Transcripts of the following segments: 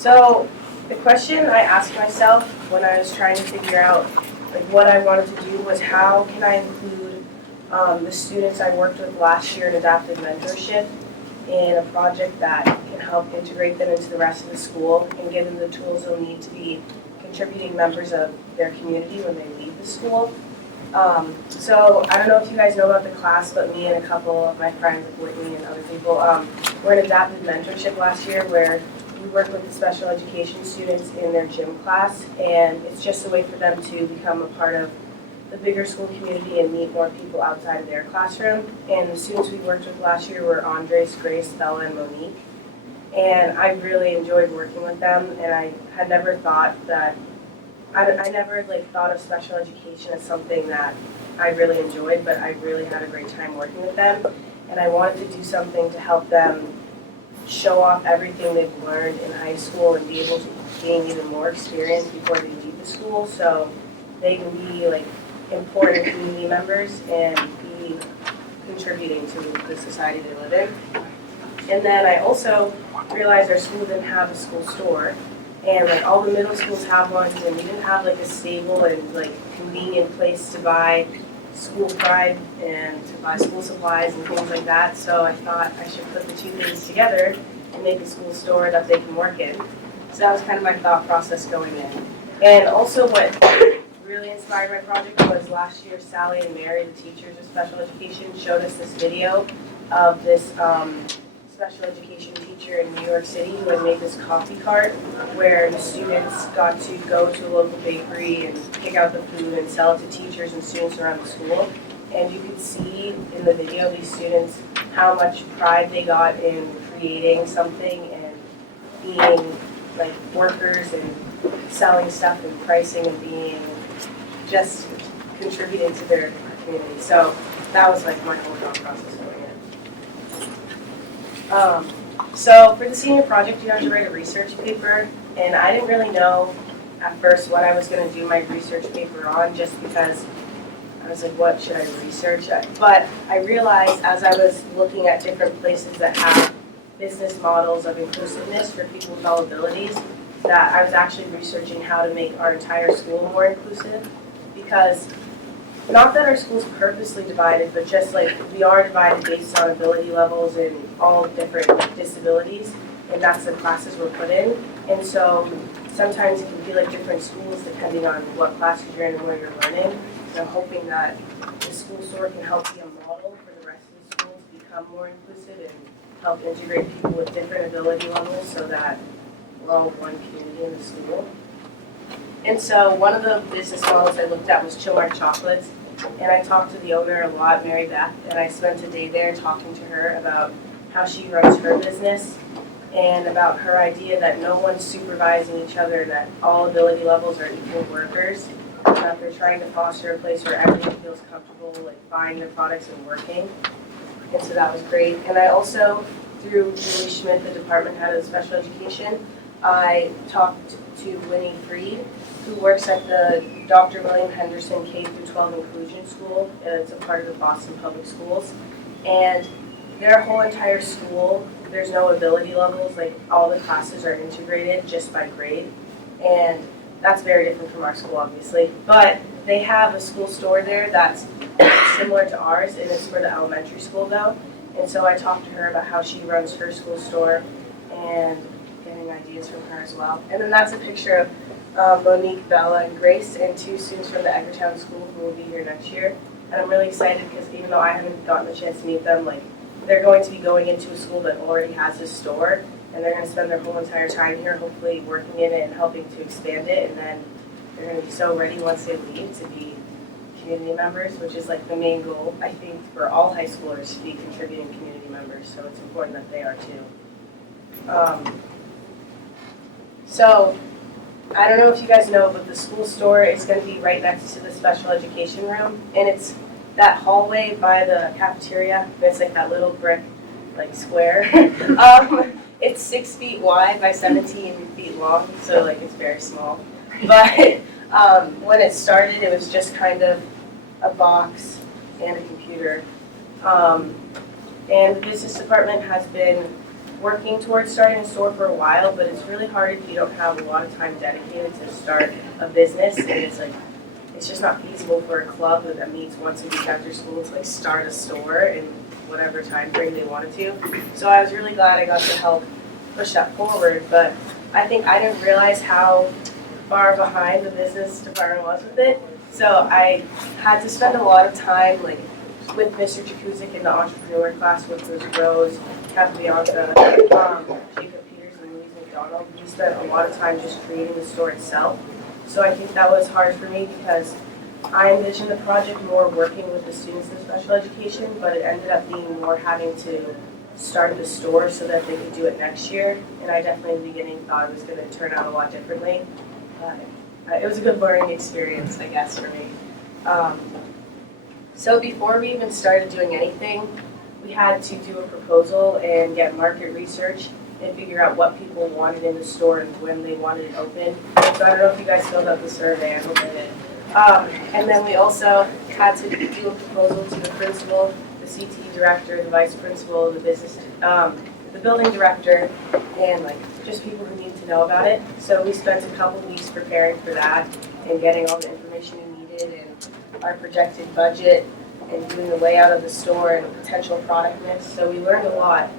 So the question I asked myself when I was trying to figure out what I wanted to do was how can I include the students I worked with last year in adaptive mentorship in a project that can help integrate them into the rest of the school and give them the tools they'll need to be contributing members of their community when they leave the school. So I don't know if you guys know about the class, but me and a couple of my friends, like Whitney and other people, were in adaptive mentorship last year where we work with the special education students in their gym class, and it's just a way for them to become a part of the bigger school community and meet more people outside of their classroom. And the students we worked with last year were Andres, Grace, Bella, and Monique. And I really enjoyed working with them, and I had never thought that, I never thought of special education as something that I really enjoyed, but I really had a great time working with them. And I wanted to do something to help them show off everything they've learned in high school and be able to gain even more experience before they leave the school, so they can be important community members and be contributing to the society they live in. And then I also realized our school didn't have a school store, and all the middle schools have one, and we didn't have a stable and convenient place to buy school pride and to buy school supplies and things like that. So I thought I should put the two things together and make a school store that they can work in. So that was kind of my thought process going in. And also what really inspired my project was last year Sally and Mary, the teachers of special education, showed us this video of this special education teacher in New York City who had made this coffee cart where the students got to go to a local bakery and pick out the food and sell it to teachers and students around the school. And you could see in the video these students how much pride they got in creating something and being workers and selling stuff and pricing and being just contributing to their community. So that was my whole thought process going in. So for the senior project, you have to write a research paper, and I didn't really know at first what I was going to do my research paper on, just because I was like, what should I research? But I realized as I was looking at different places that have business models of inclusiveness for people with all abilities, that I was actually researching how to make our entire school more inclusive, because not that our school's purposely divided, but just we are divided based on ability levels and all different disabilities, and that's the classes we're put in. And so sometimes it can be different schools depending on what classes you're in and where you're learning. And I'm hoping that the school store can help be a model for the rest of the schools to become more inclusive and help integrate people with different ability levels so that we're all one community in the school. And so one of the business models I looked at was Chill Mart Chocolates, and I talked to the owner a lot, Mary Beth, and I spent a day there talking to her about how she runs her business and about her idea that no one's supervising each other, that all ability levels are equal workers, and that they're trying to foster a place where everyone feels comfortable buying their products and working. And so that was great. And I also, through Julie Schmidt, the department head of special education, I talked to Winnie Freed, who works at the Dr. William Henderson K-12 Inclusion School. It's a part of the Boston Public Schools. And their whole entire school, there's no ability levels, all the classes are integrated just by grade. And that's very different from our school, obviously. But they have a school store there that's similar to ours, and it's for the elementary school though. And so I talked to her about how she runs her school store and getting ideas from her as well. And then that's a picture of Monique, Bella, and Grace, and two students from the Edgartown School who will be here next year. And I'm really excited because even though I haven't gotten a chance to meet them, they're going to be going into a school that already has this store, and they're going to spend their whole entire time here, hopefully working in it and helping to expand it, and then they're going to be so ready once they leave to be community members, which is the main goal, I think, for all high schoolers to be contributing community members, so it's important that they are too. So I don't know if you guys know, but the school store is going to be right next to the special education room, and it's that hallway by the cafeteria. It's that little brick square. It's 6 feet wide by 17 feet long, so it's very small. But when it started, it was just kind of a box and a computer. And the business department has been working towards starting a store for a while, but it's really hard if you don't have a lot of time dedicated to start a business, and it's just not feasible for a club that meets once a week after school to start a store in whatever time frame they wanted to. So I was really glad I got to help push that forward, but I think I didn't realize how far behind the business department was with it. So I had to spend a lot of time with Mr. Jakuzik in the entrepreneur class with Ms. Rose, Kevin Bianca, Jacob Peters, and Louise McDonald. We spent a lot of time just creating the store itself. So I think that was hard for me because I envisioned the project more working with the students in special education, but it ended up being more having to start the store so that they could do it next year. And I definitely in the beginning thought it was going to turn out a lot differently. It was a good learning experience, I guess, for me. So before we even started doing anything, we had to do a proposal and get market research and figure out what people wanted in the store and when they wanted it open. So I don't know if you guys filled out the survey, I hope I did. And then we also had to do a proposal to the principal, the CT director, the vice principal, the the building director, and just people who need to know about it. So we spent a couple weeks preparing for that and getting all the information we needed and our projected budget and doing the layout of the store and potential product mix. So we learned a lot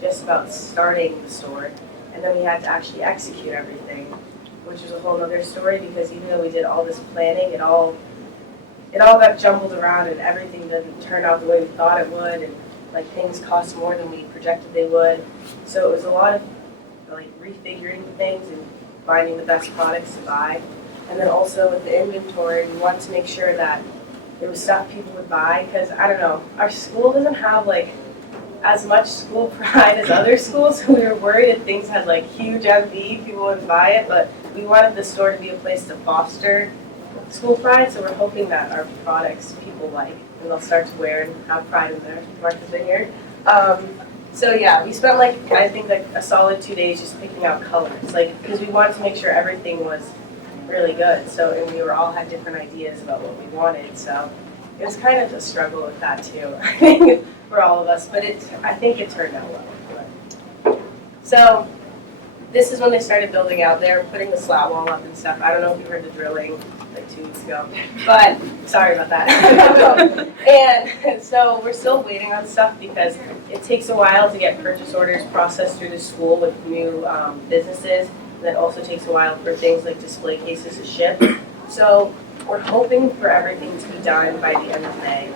just about starting the store, and then we had to actually execute everything, which was a whole other story because even though we did all this planning, it all got jumbled around and everything didn't turn out the way we thought it would, and things cost more than we projected they would. So it was a lot of refiguring things and finding the best products to buy. And then also with the inventory, we wanted to make sure that there was stuff people would buy because, I don't know, our school doesn't have as much school pride as other schools, so we were worried if things had huge MV, people wouldn't buy it, but we wanted the store to be a place to foster school pride, so we're hoping that our products people like and they'll start to wear and have pride in their Mark the Vineyard. So yeah, we spent I think a solid 2 days just picking out colors, because we wanted to make sure everything was really good. So, and we all had different ideas about what we wanted. So it was kind of a struggle with that too, I think, for all of us. But I think it turned out well. So this is when they started building out there, putting the slat wall up and stuff. I don't know if you heard the drilling 2 weeks ago, but sorry about that. And so we're still waiting on stuff because it takes a while to get purchase orders processed through the school with new businesses. And it also takes a while for things like display cases to ship. So we're hoping for everything to be done by the end of May,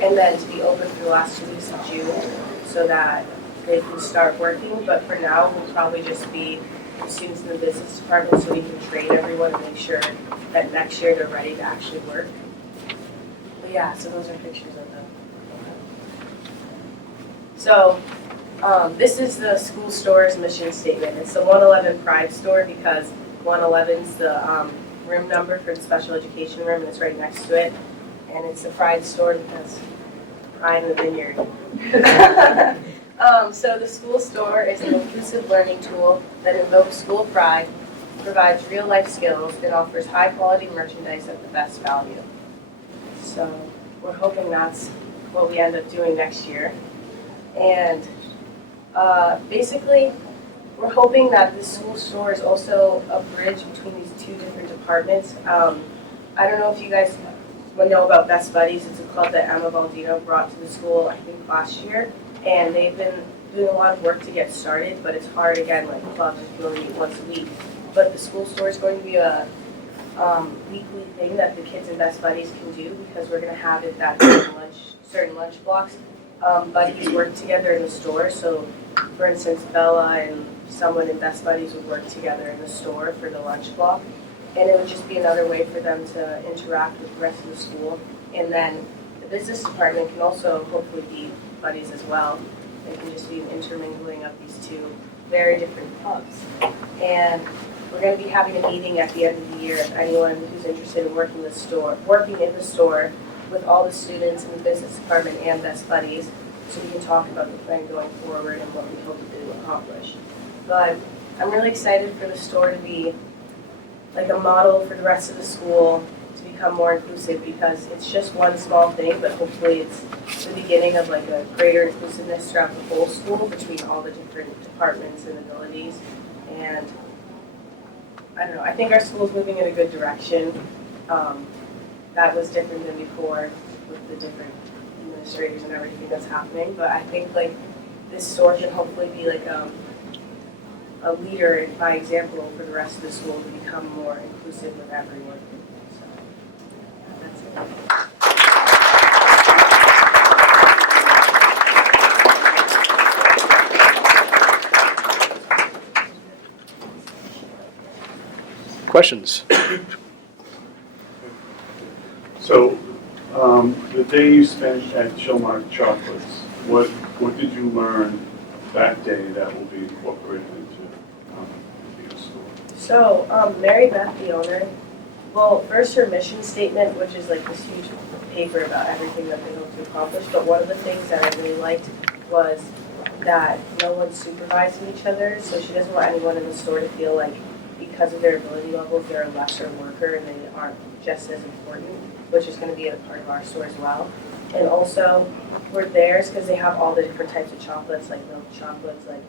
and then to be open for the last 2 weeks of June so that they can start working. But for now, we'll probably just be students in the business department so we can train everyone and make sure that next year they're ready to actually work. But yeah, so those are pictures of them. So this is the school store's mission statement. It's the 111 Pride store because 111 is the room number for the special education room, and it's right next to it. And it's the Pride store because Pride in the Vineyard. So the school store is an inclusive learning tool that invokes school pride, provides real-life skills, and offers high-quality merchandise at the best value. So we're hoping that's what we end up doing next year. And basically, we're hoping that the school store is also a bridge between these two different departments. I don't know if you guys know about Best Buddies. It's a club that Emma Baldino brought to the school, I think, last year. And they've been doing a lot of work to get started, but it's hard, again, clubs, you can only meet once a week. But the school store is going to be a weekly thing that the kids in Best Buddies can do because we're going to have it that certain lunch blocks. Buddies work together in the store. So, for instance, Bella and someone in Best Buddies would work together in the store for the lunch block. And it would just be another way for them to interact with the rest of the school. And then the business department can also hopefully be buddies as well. They can just be intermingling of these two very different clubs. And we're going to be having a meeting at the end of the year if anyone who's interested in working in the store with all the students in the business department and Best Buddies, so we can talk about the plan going forward and what we hope to accomplish. But I'm really excited for the store to be a model for the rest of the school to become more inclusive, because it's just one small thing, but hopefully it's the beginning of like a greater inclusiveness throughout the whole school between all the different departments and abilities. And I don't know, I think our school's moving in a good direction. That was different than before with the different administrators and everything that's happening, but I think like this store can hopefully be like a leader by example for the rest of the school to become more inclusive with everyone. So that's it. Questions? So, the day you spent at Chilmark Chocolates, what did you learn that day that will be incorporated into the school? So, Mary Beth, the owner, well, first her mission statement, which is like this huge paper about everything that they hope to accomplish, but one of the things that I really liked was that no one's supervising each other, so she doesn't want anyone in the store to feel like because of their ability levels, they're a lesser worker and they aren't just as important, which is going to be a part of our store as well. And also, for theirs, because they have all the different types of chocolates, like milk chocolates, like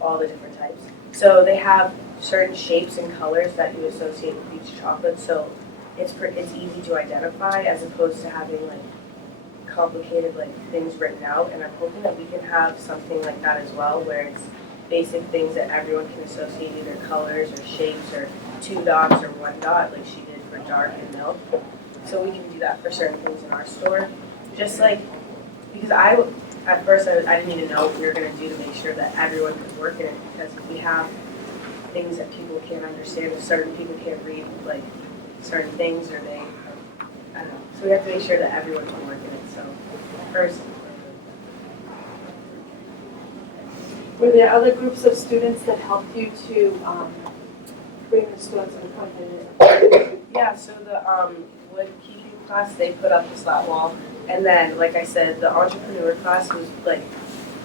all the different types. So they have certain shapes and colors that you associate with each chocolate, so it's easy to identify as opposed to having like complicated like things written out. And I'm hoping that we can have something like that as well, where it's basic things that everyone can associate, either colors or shapes or 2 dots or 1 dot, like she did for dark and milk. So we can do that for certain things in our store. Just like, because at first I didn't even know what we were going to do to make sure that everyone could work in it, because if we have things that people can't understand, if certain people can't read like certain things, or they, I don't know. So we have to make sure that everyone can work in it. So first. Were there other groups of students that helped you to bring the store to the point that it is? Yeah, so the wood keeping class, they put up the slat wall. And then, like I said, the entrepreneur class was like,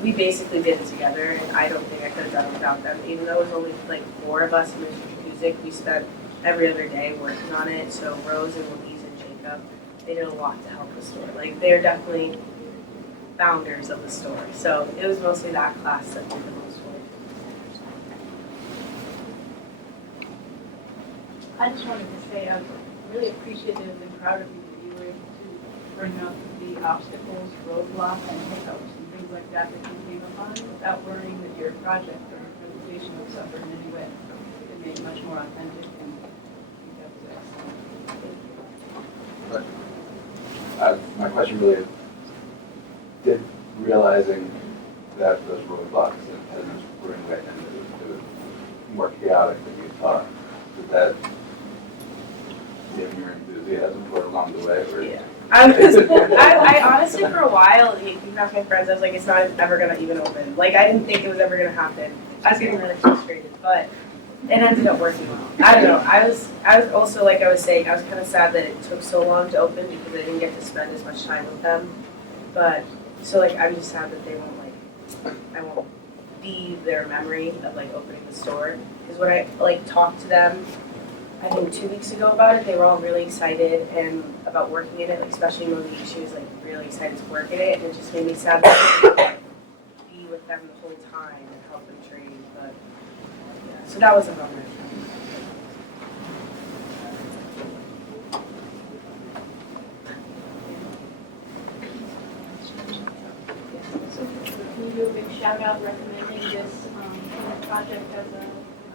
we basically did it together, and I don't think I could have done it without them. Even though it was only like 4 of us in music, we spent every other day working on it. So Rose and Louise and Jacob, they did a lot to help the store. Like, they're definitely founders of the store. So it was mostly that class that did the most work. I just wanted to say I'm really appreciative and proud of you that you were able to bring up the obstacles, roadblocks, and hiccups and things like that that you came upon without worrying that your project or your presentation would suffer in any way. It made it much more authentic, and I think that was excellent. My question really is, did realizing that those roadblocks and those were in way and it was more chaotic than you thought, did that give your enthusiasm for it along the way? Or? Yeah. I honestly, for a while, even asked my friends, I was like, it's not ever going to even open. Like, I didn't think it was ever going to happen. I was getting really frustrated, but it ended up working well. I don't know. I was also, like I was saying, I was kind of sad that it took so long to open because I didn't get to spend as much time with them. But, so, like, I'm just sad that they won't, like, I won't be their memory of, like, opening the store. Because when I, like, talked to them, I think 2 weeks ago about it, they were all really excited and about working in it, like, especially Monique. She was, like, really excited to work in it, and it just made me sad that I couldn't be with them the whole time and help them train. But, yeah, so that was a bummer. So can you do a big shout out recommending this project as an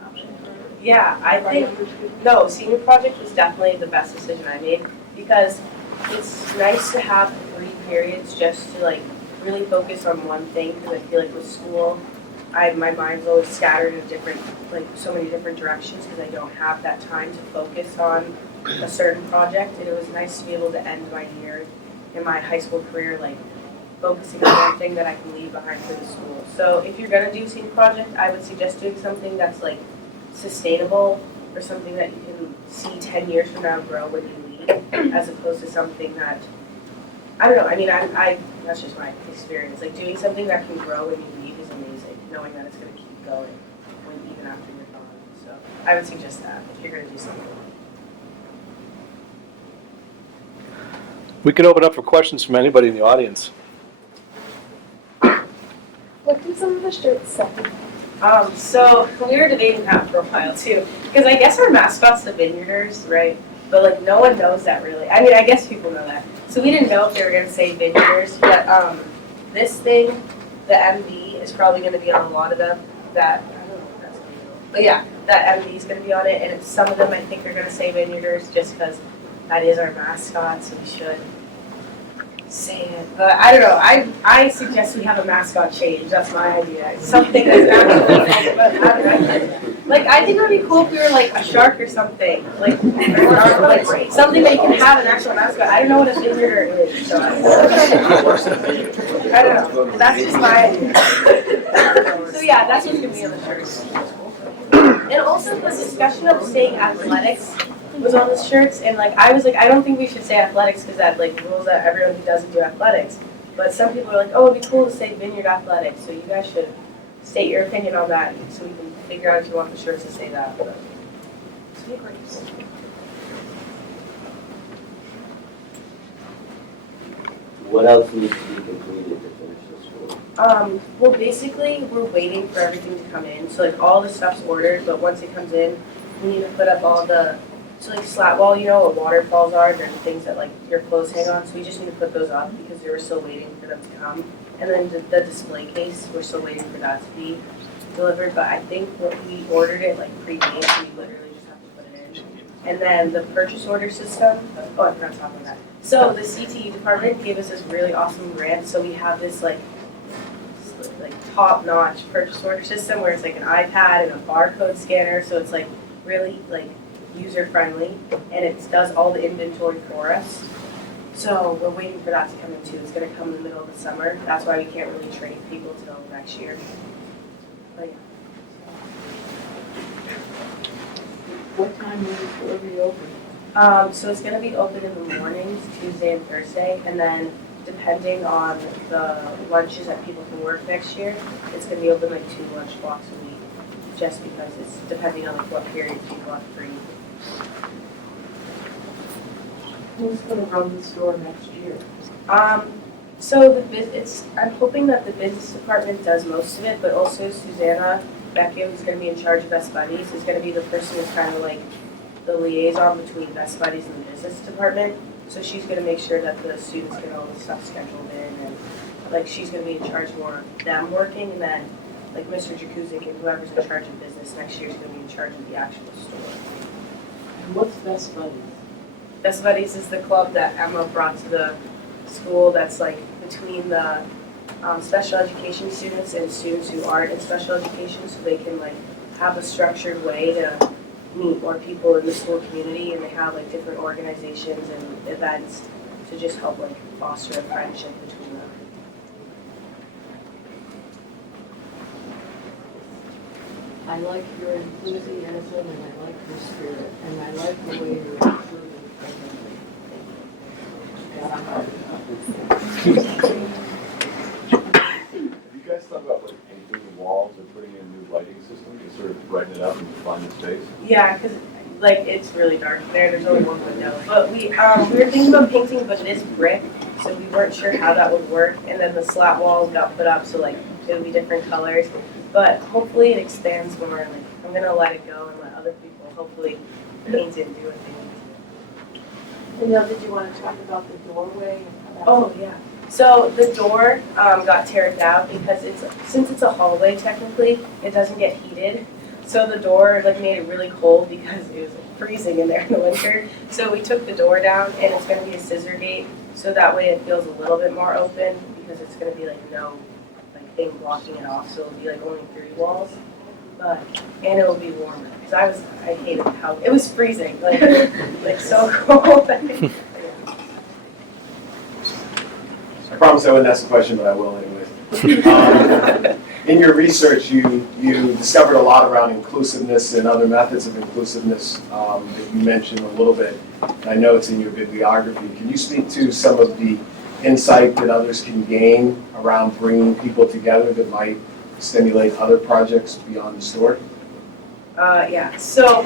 option for? Yeah, I think, no, senior project was definitely the best decision I made, because it's nice to have 3 periods just to like really focus on one thing, because I feel like with school, my mind's always scattered in different, like so many different directions, because I don't have that time to focus on a certain project. And it was nice to be able to end my year in my high school career, like focusing on one thing that I can leave behind for the school. So if you're gonna do senior project, I would suggest doing something that's like sustainable, or something that you can see 10 years from now grow when you leave, as opposed to something that, I don't know, I mean, I that's just my experience. Like, doing something that can grow when you leave is amazing, knowing that it's going to keep going even after you're gone. So I would suggest that if you're going to do something. We can open up for questions from anybody in the audience. What did some of the shirts say? So we were debating that for a while too, because I guess our mascot's the Vineyarders, right? But like no one knows that really. I mean, I guess people know that. So we didn't know if they were gonna say Vineyarders, but this thing, the MV, is probably gonna be on a lot of them. That I don't know what that's gonna be, but yeah, that MV is gonna be on it, and some of them I think are gonna say Vineyarders just because that is our mascot, so we should say it. But I don't know. I suggest we have a mascot change. That's my idea. Something that's actually, but I don't know. Like I think it would be cool if we were like a shark or something, like something that you can have an actual mascot. I don't know what a vineyarder is, so I don't know. That's just my idea. So yeah, that's what's gonna be on the shirts. And also the discussion of saying athletics was on the shirts, and like I was like, I don't think we should say athletics because that like rules out everyone who doesn't do athletics. But some people are like, oh, it'd be cool to say Vineyard Athletics, so you guys should state your opinion on that so we can figure out if you want the shirts to say that. But, What else needs to be completed to finish the school? well, basically, we're waiting for everything to come in. So like all the stuff's ordered, but once it comes in, we need to put up all the like slat wall, you know, what waterfalls are. They're the things that like your clothes hang on. So we just need to put those up because we were still waiting for them to come. And then the display case, we're still waiting for that to be delivered. But I think what we ordered it like pre-made, so we literally just have to put it in. And then the purchase order system. Oh, I forgot to talk about that. So the CTE department gave us this really awesome grant. So we have this like top-notch purchase order system where it's like an iPad and a barcode scanner. So it's like really like user-friendly, and it does all the inventory for us. So we're waiting for that to come in too. It's going to come in the middle of the summer. That's why we can't really train people till next year. But yeah. What time will the store be open? So it's going to be open in the mornings, Tuesday and Thursday, and then depending on the lunches that people can work next year, it's going to be open like 2 lunch blocks a week, just because it's depending on like what period people have free. Who's gonna run the store next year? So I'm hoping that the business department does most of it, but also Susanna Beckham, who's going to be in charge of Best Buddies, is going to be the person who's kind of like the liaison between Best Buddies and the business department. So she's going to make sure that the students get all the stuff scheduled in, and like she's going to be in charge more of them working, and then like Mr. Jakuzik and whoever's in charge of business next year is going to be in charge of the actual store. And what's Best Buddies? Best Buddies is the club that Emma brought to the school that's like between the special education students and students who aren't in special education, so they can like have a structured way to meet more people in the school community, and they have like different organizations and events to just help like foster a friendship between them. I like your enthusiasm and I like your spirit and I like the way you're improving everything. Have you guys thought about like painting the walls or putting in a new lighting system to sort of brighten it up and define the space? Yeah, because like it's really dark in there. There's only one window. But we were thinking about painting, but it is brick, so we weren't sure how that would work. And then the slat walls got put up, so like it would be different colors. But hopefully it expands more. Like I'm gonna let it go and let other people hopefully paint it and do what they need to. Danielle, did you want to talk about the doorway? And how that's Oh yeah. So the door got teared down because since it's a hallway technically, it doesn't get heated. So the door like made it really cold because it was like, freezing in there in the winter. So we took the door down, and it's going to be a scissor gate, so that way it feels a little bit more open because it's going to be like no like thing blocking it off. So it'll be like only 3 walls, and it'll be warmer because I hated how it was freezing like so cold. I promise I wouldn't ask the question, but I will anyways. In your research, you discovered a lot around inclusiveness and other methods of inclusiveness that you mentioned a little bit. And I know it's in your bibliography. Can you speak to some of the insight that others can gain around bringing people together that might stimulate other projects beyond the store? Yeah. So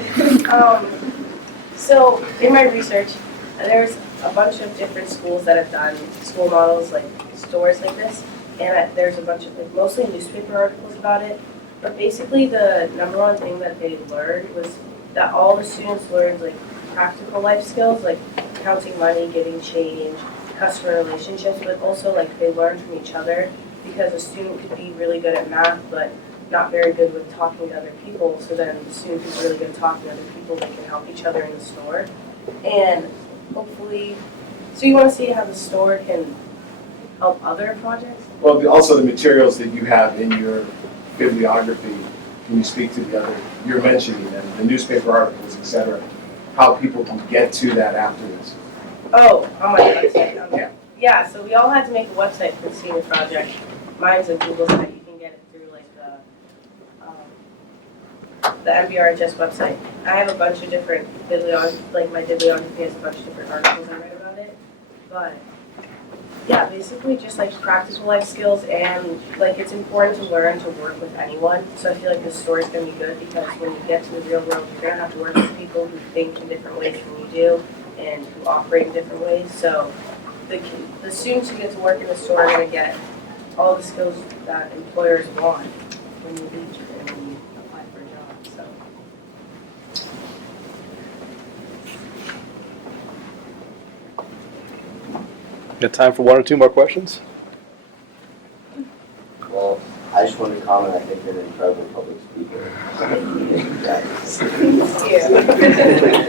in my research, there's a bunch of different schools that have done school models, like stores like this, and there's a bunch of, like, mostly newspaper articles about it. But basically, the number one thing that they learned was that all the students learned, like, practical life skills, like counting money, giving change, customer relationships, but also, like, they learned from each other, because a student could be really good at math, but not very good with talking to other people. So then the student who's really good at talking to other people, they can help each other in the store. And hopefully, so you want to see how the store can help other projects? Well, also the materials that you have in your bibliography, can you speak to the other, you're mentioning, and the newspaper articles, et cetera, how people can get to that afterwards? Oh, on my website. Yeah. Yeah, so we all had to make a website for the senior project. Mine's a Google site. You can get it through like the MVRHS website. I have a bunch of different like my bibliography has a bunch of different articles I write about it. But yeah, basically just like practical life skills, and like it's important to learn to work with anyone. So I feel like this story's gonna be good, because when you get to the real world, you're gonna have to work with people who think in different ways than you do and who operate in different ways. So the students who get to work in the store are gonna get all the skills that employers want when you leave and when you apply for a job. So Got time for one or two more questions? Well, I just wanted to comment, I think you're an incredible public speaker. thank you.